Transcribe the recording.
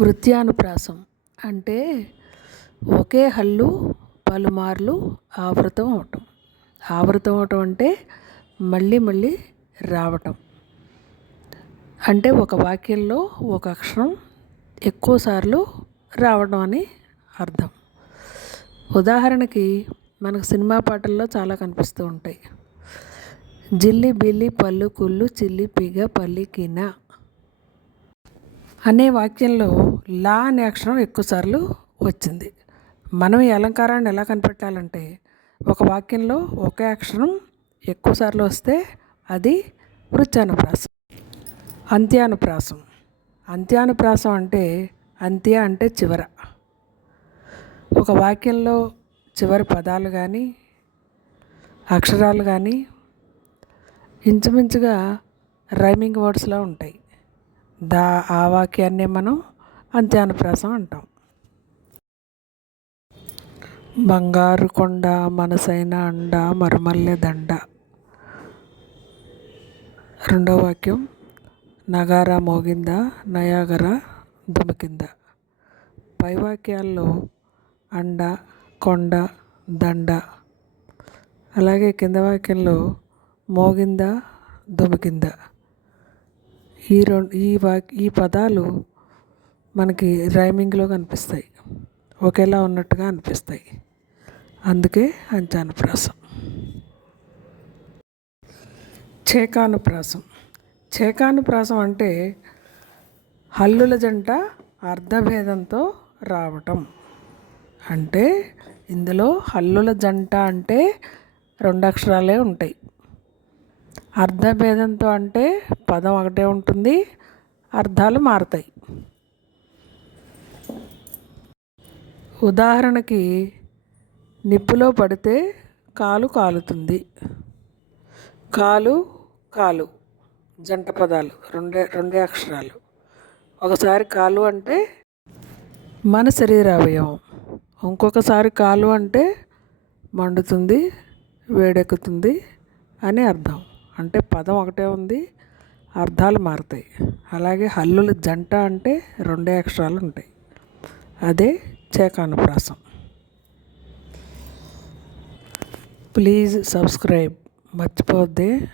వృత్యానుప్రాసం అంటే ఒకే హల్లు పలుమార్లు ఆవృతం అవటం. ఆవృతం అవటం అంటే మళ్ళీ మళ్ళీ రావటం. అంటే ఒక వాక్యంలో ఒక అక్షరం ఎక్కువసార్లు రావడం అని అర్థం. ఉదాహరణకి మనకు సినిమా పాటల్లో చాలా కనిపిస్తూ ఉంటాయి. జిల్లి బిల్లి పళ్ళు కుళ్ళు చిల్లి పిగ పల్లి కిన అనే వాక్యంలో లా అనే అక్షరం ఎక్కువసార్లు వచ్చింది. మనం ఈ అలంకారాన్ని ఎలా కనిపెట్టాలంటే ఒక వాక్యంలో ఒకే అక్షరం ఎక్కువసార్లు వస్తే అది వృత్యానుప్రాసం అంత్యానుప్రాసం. అంత్యానుప్రాసం అంటే అంత్య అంటే చివర. ఒక వాక్యంలో చివరి పదాలు కానీ అక్షరాలు కానీ ఇంచుమించుగా రైమింగ్ వర్డ్స్లో ఉంటాయి. దా ఆ వాక్యాన్ని మనం అంత్యానుప్రాసం అంటాం. బంగారు కొండ మనసైన అండ మరుమల్లె దండ. రెండో వాక్యం నగారా మోగిందా నయాగర దుమికింద పై వాక్యాల్లో అండ కొండ దండ. అలాగే కింద వాక్యంలో మోగిందా దుమికిందా ఈ రెండు ఈ వాక్ ఈ పదాలు మనకి రైమింగ్లో కనిపిస్తాయి. ఒకేలా ఉన్నట్టుగా అనిపిస్తాయి. అందుకే అంచానుప్రాసం. చేకానుప్రాసం. చేకానుప్రాసం అంటే హల్లుల జంట అర్ధభేదంతో రావటం. అంటే ఇందులో హల్లుల జంట అంటే రెండు అక్షరాలే ఉంటాయి. అర్ధభేదంతో అంటే పదం ఒకటే ఉంటుంది అర్థాలు మారుతాయి. ఉదాహరణకి నిప్పులో పడితే కాలు కాలుతుంది. కాలు కాలు జంట పదాలు రెండే రెండే అక్షరాలు. ఒకసారి కాలు అంటే మన శరీర అవయవం. ఇంకొకసారి కాలు అంటే మండుతుంది వేడెక్కుతుంది అని అర్థం. అంటే పదం ఒకటే ఉంది అర్థాలు మారుతాయి. అలాగే హల్లుల జంట అంటే రెండే అక్షరాలు ఉంటాయి. అదే చేకానుప్రాసం. Please subscribe. మర్చిపోద్దే.